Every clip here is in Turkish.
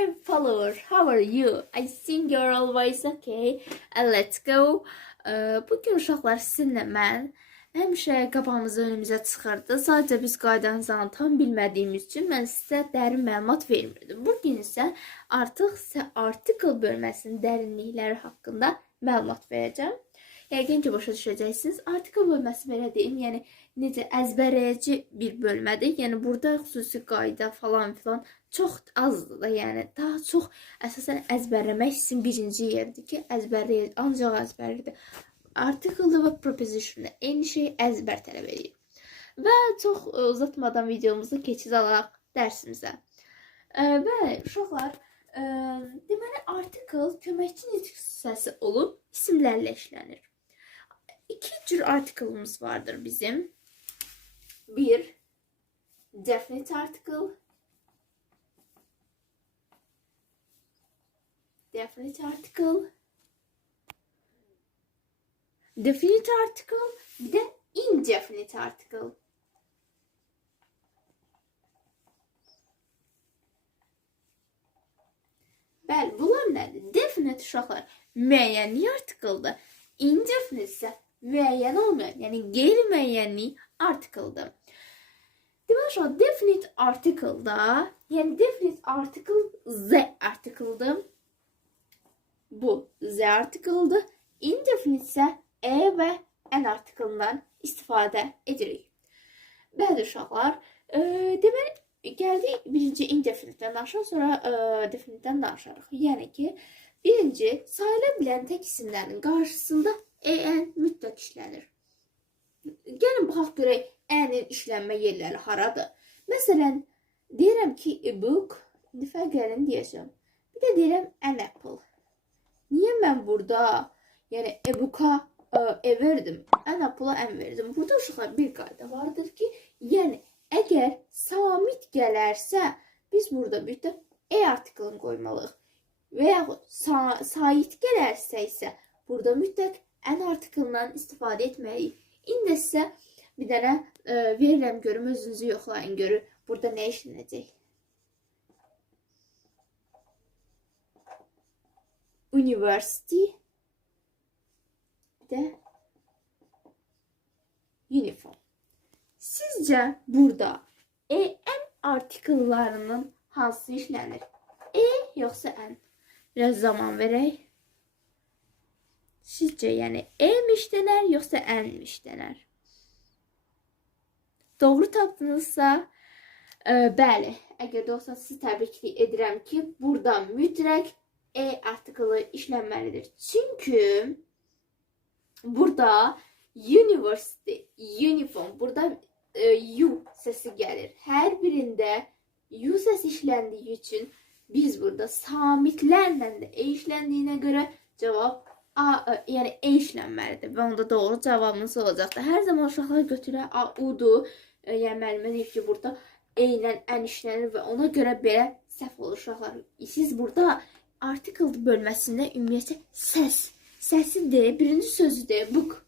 my follower. How are you? I think you're always okay. And let's go. Ee, Bugün uşaqlar sizinlə mən həmişə qabağımızı önümüzə çıxırdı. Sadəcə biz qaydanızı tam bilmədiyimiz üçün mən sizə dərin məlumat vermirdim. Bugün isə artıq sizə article bölməsinin dərinlikləri haqqında məlumat verəcəm. Yəqin ki, başa düşəcəksiniz. Article bölməsi belə deyim, yəni necə əzbərləyici bir bölmədir. Yəni burada xüsusi qayda falan filan çox azdır da, yəni daha çox əsasən əzbərləmək sizin birinci yerdir ki, əzbərləyə ancaq əzbərlidir. Article və preposition eyni şey əzbər tələb edir. Və çox e, uzatmadan videomuzu keçid alaq dərsimizə. E, Və uşaqlar, e, deməli article köməkçi nitq hissəsi olub isimlərlə işlənir. İki cür article'ımız vardır bizim. Bir, definite article. Definite article. Definite article. Bir de indefinite article. Bəli, bunlar nədir? Definite uşaqlar müəyyənlik artikeldir. Indefinite isə müəyyən olmayan, yəni qeyri-müəyyənlik artikeldir. Deməli uşaqlar definite article-da, yəni definite article z article-dır. Bu z article-dır. Indefinite isə e və n article-dan istifadə edirik. Bəli uşaqlar, e, deməli gəldik birinci indefinite-dən danışaq, sonra e, definite-dən danışarıq. Yəni ki, birinci sayıla bilən tək isimlərin qarşısında en mütləq işlənir. Gəlin baxaq görək ənin işlənmə yerləri haradır. Məsələn, deyirəm ki, e-book, indi fərqlərini deyəcəm. Bir də deyirəm an apple. Niyə mən burada, yəni e-booka e verdim, an apple'a an verdim. Burada uşaqlar bir qayda vardır ki, yəni əgər samit gələrsə, biz burada mütləq e artiklını qoymalıyıq. Və yaxud sa sait gələrsə isə burada mütləq ən artiklından istifadə etməliyik. İndi bir dənə e, verirəm görüm özünüzü yoxlayın görün burada nə işlənəcək. University bir də uniform. Sizcə burada en artikellarının hansı işlənir? E yoxsa n? Biraz zaman verək. Sizcə yəni E mi işlənər yoxsa N mi? Doğru tapdınızsa, e, bəli, əgər doğrusa sizi təbrik edirəm ki, burada mütləq E artiklı işlənməlidir. Çünki burada university, uniform, burada e, U səsi gəlir. Hər birində U səsi işləndiyi üçün biz burada samitlərlə də E işləndiyinə görə cavab A, ə, yəni E işlənməlidir və onda doğru cavabımız olacaqdır. Hər zaman uşaqlar götürə A, U-dur. E, yəni müəllimə deyib ki, burada E ilə N işlənir və ona görə belə səhv olur uşaqlar. Siz burada article bölməsində ümumiyyətlə səs, səsi de, birinci sözü de, book.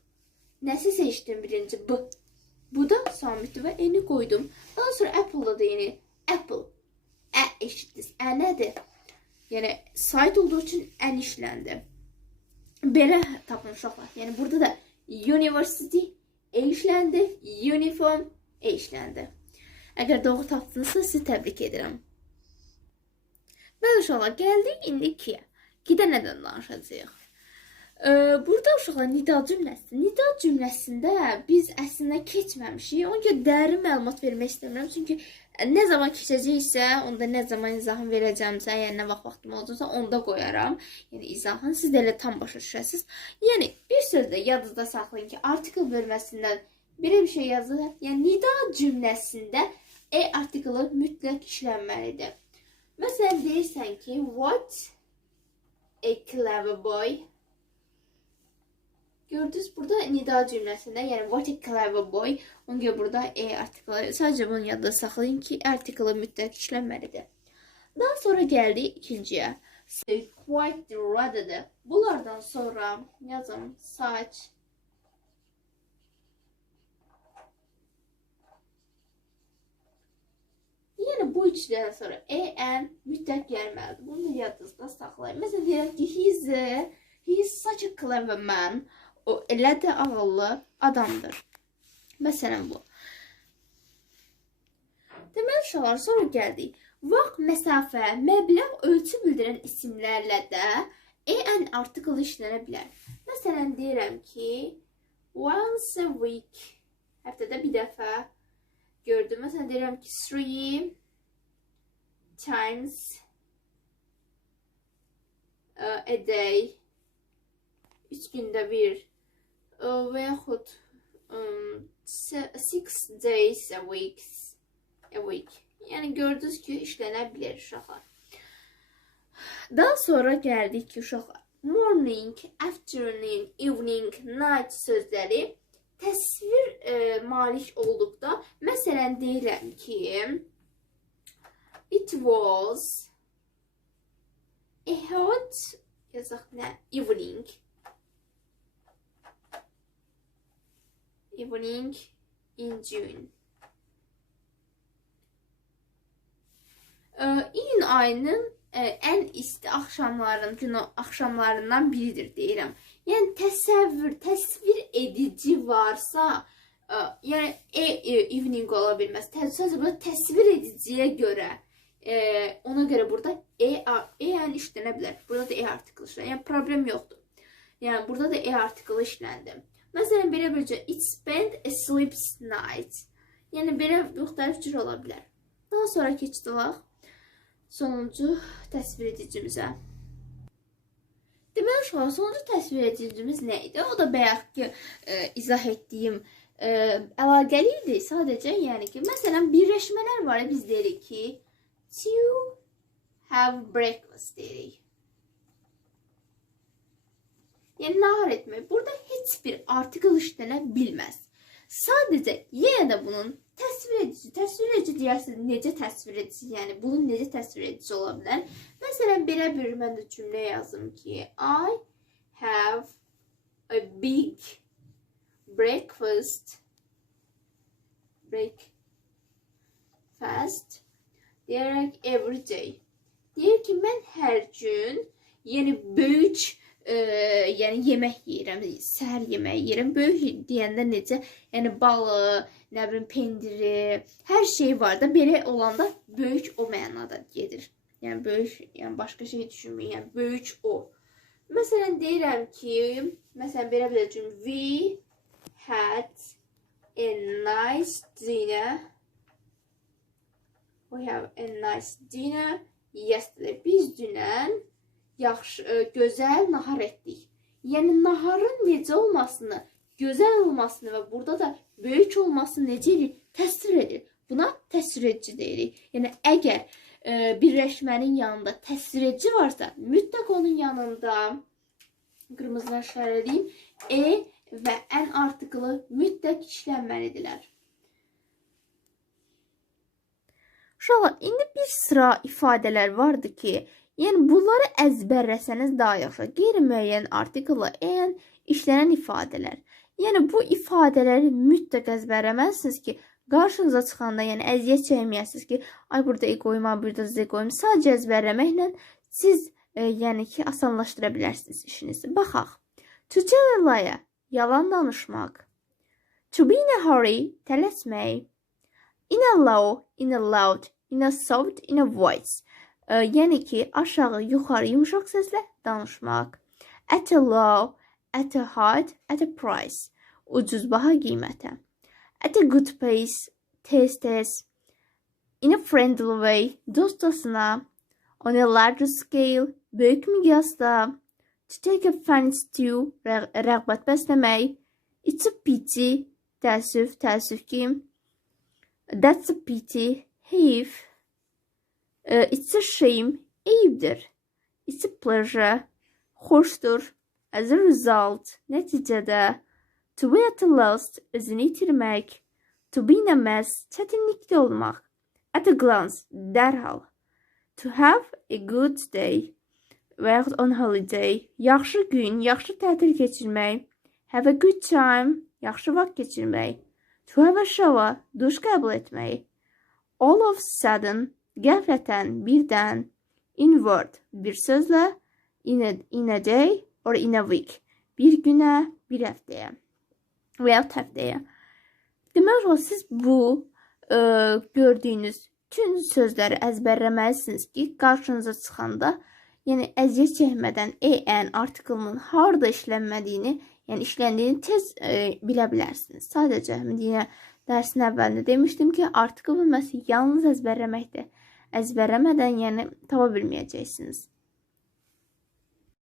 Nəsi seçdim birinci? B. Bu da samiti və N-i qoydum. Daha sonra Apple-da da yeni Apple. Ə eşitdiniz. Ə nədir? Yəni sayt olduğu üçün N işləndi. Belə tapın uşaqlar. Yəni burada da university E işləndi, uniform E işləndi. Əgər doğru tapdınızsa sizi təbrik edirəm. Bəli uşaqlar, gəldik indi 2-yə. 2-də nədən danışacağıq? Ee, burada uşaqlar nida cümləsi. Nida cümləsində biz əslində keçməmişik. Ona görə dərin məlumat vermək istəmirəm. Çünki nə zaman keçəcəksə, onda nə zaman izahını verəcəmsə, yəni nə vaxt vaxtım olacaqsa, onda qoyaram. Yəni izahını siz də elə tam başa düşəsiniz. Yəni bir sözlə yadınızda saxlayın ki, artikel bölməsindən belə bir şey yazılır. Yəni nida cümləsində e artiklı mütləq işlənməlidir. Məsələn deyirsən ki, what a clever boy. Gördünüz burada nida cümləsində, yəni what a clever boy. Ona görə burada e artiklı. Sadəcə bunu yadda saxlayın ki, artiklı mütləq işlənməlidir. Daha sonra gəldik ikinciyə. Say quite rather. Bunlardan sonra yazın saç, Yəni bu üçdən sonra en mütləq gəlməlidir. Bunu da yadınızda saxlayın. Məsələn deyək ki, he's a, he's such a clever man. O elə də ağıllı adamdır. Məsələn bu. Deməli uşaqlar sonra gəldik. Vaxt, məsafə, məbləğ, ölçü bildirən isimlərlə də en artikel işlənə bilər. Məsələn deyirəm ki, once a week həftədə bir dəfə gördüm. Məsələn deyirəm ki, three times uh, a day üç gündə bir və yaxud um, six days a week a week. Yəni gördünüz ki, işlənə bilər uşaqlar. Daha sonra gəldik ki, uşaqlar morning, afternoon, evening, night sözləri təsvir e, malik olduqda məsələn deyirəm ki it was a hot yazaq nə evening evening in June iyun ayının e, en isti akşamların gün akşamlarından biridir deyirəm. Yəni təsəvvür, təsvir edici varsa, e, yəni e, e, evening ola bilməz. Təsəvvür təsvir ediciyə görə e, ona görə burada e a- e yəni işlənə bilər. Burada da e artiklı işlənir. Yəni problem yoxdur. Yəni burada da e artiklı işləndi. Məsələn belə bircə it spent a sleepless night. Yəni belə müxtəlif cür ola bilər. Daha sonra keçdik sonuncu təsvir edicimizə. Deməli uşaqlar, sonuncu təsvir edicimiz nə idi? O da bayaq ki, e, izah etdiyim e, əlaqəli idi. Sadəcə, yəni ki, məsələn, birləşmələr var. Biz deyirik ki, to have breakfast deyirik. Yəni nahar etmək. Burada heç bir artikel işlənə bilməz. Sadəcə yenə də bunun təsvir edici, təsvir edici deyərsiniz, necə təsvir edici, yəni bunun necə təsvir edici ola bilər? Məsələn, belə bir mən də cümlə yazım ki, I have a big breakfast breakfast deyərək every day. Deyir ki, mən hər gün yəni böyük e, yəni yemək yeyirəm, səhər yeməyi yeyirəm. Böyük deyəndə necə? Yəni balı, nə bilim pendiri, hər şey var da belə olanda böyük o mənada gedir. Yəni böyük, yəni başqa şey düşünməyin. Yəni böyük o. Məsələn deyirəm ki, məsələn belə cümlə we had a nice dinner. We have a nice dinner yesterday. Biz dünən yaxşı, ə, gözəl nahar etdik. Yəni naharın necə olmasını, gözəl olmasını və burada da böyük olmasını necə edir? Təsvir edir. Buna təsvir edici deyirik. Yəni əgər ə, birləşmənin yanında təsvir edici varsa, mütləq onun yanında qırmızıdan işarələyim e və ən artiklı mütləq işlənməlidirlər. Uşaqlar, indi bir sıra ifadələr vardı ki, yəni bunları əzbərləsəniz daha yaxşı. Qeyri-müəyyən artiklı en işlənən ifadələr. Yəni bu ifadələri mütləq əzbərləməlisiniz ki, qarşınıza çıxanda, yəni əziyyət çəkməyəsiniz ki, ay burada e qoyma, burada z qoyum. Sadəcə əzbərləməklə siz e, yəni ki, asanlaşdıra bilərsiniz işinizi. Baxaq. To tell a lie, yalan danışmaq. To be in a hurry, tələsmək. In a low, in a loud, in a soft, in a voice. E, yəni ki, aşağı, yuxarı, yumşaq səslə danışmaq. At a low, at a high, at a price. Ucuz baha qiymətə. At a good pace, tez tez. In a friendly way, dostcasına. On a larger scale, böyük miqyasda. To take a fancy to, rəğ rəğbət bəsləmək. It's a pity, təəssüf, təəssüf ki. That's a pity, heyif. İt's a shame, eyibdir. It's a pleasure, xoşdur. As a result, nəticədə. To be at a loss, özünü itirmək. To be in a mess, çətinlikdə olmaq. At a glance, dərhal. To have a good day və yaxud on holiday, yaxşı gün, yaxşı tətil keçirmək. Have a good time, yaxşı vaxt keçirmək. To have a shower, duş qəbul etmək. all of sudden, qəflətən, birdən, in word, bir sözlə, in a, in a day or in a week, bir günə, bir həftəyə və yaxud həftəyə. Demək olar siz bu e, gördüyünüz bütün sözləri əzbərləməlisiniz ki, qarşınıza çıxanda, yəni əziyyət çəkmədən en artiklının harda işlənmədiyini, yəni işləndiyini tez e, bilə bilərsiniz. Sadəcə yenə dərsin əvvəlində demişdim ki, artikl bilməsi yalnız əzbərləməkdir. Əzbərləmədən yəni tapa bilməyəcəksiniz.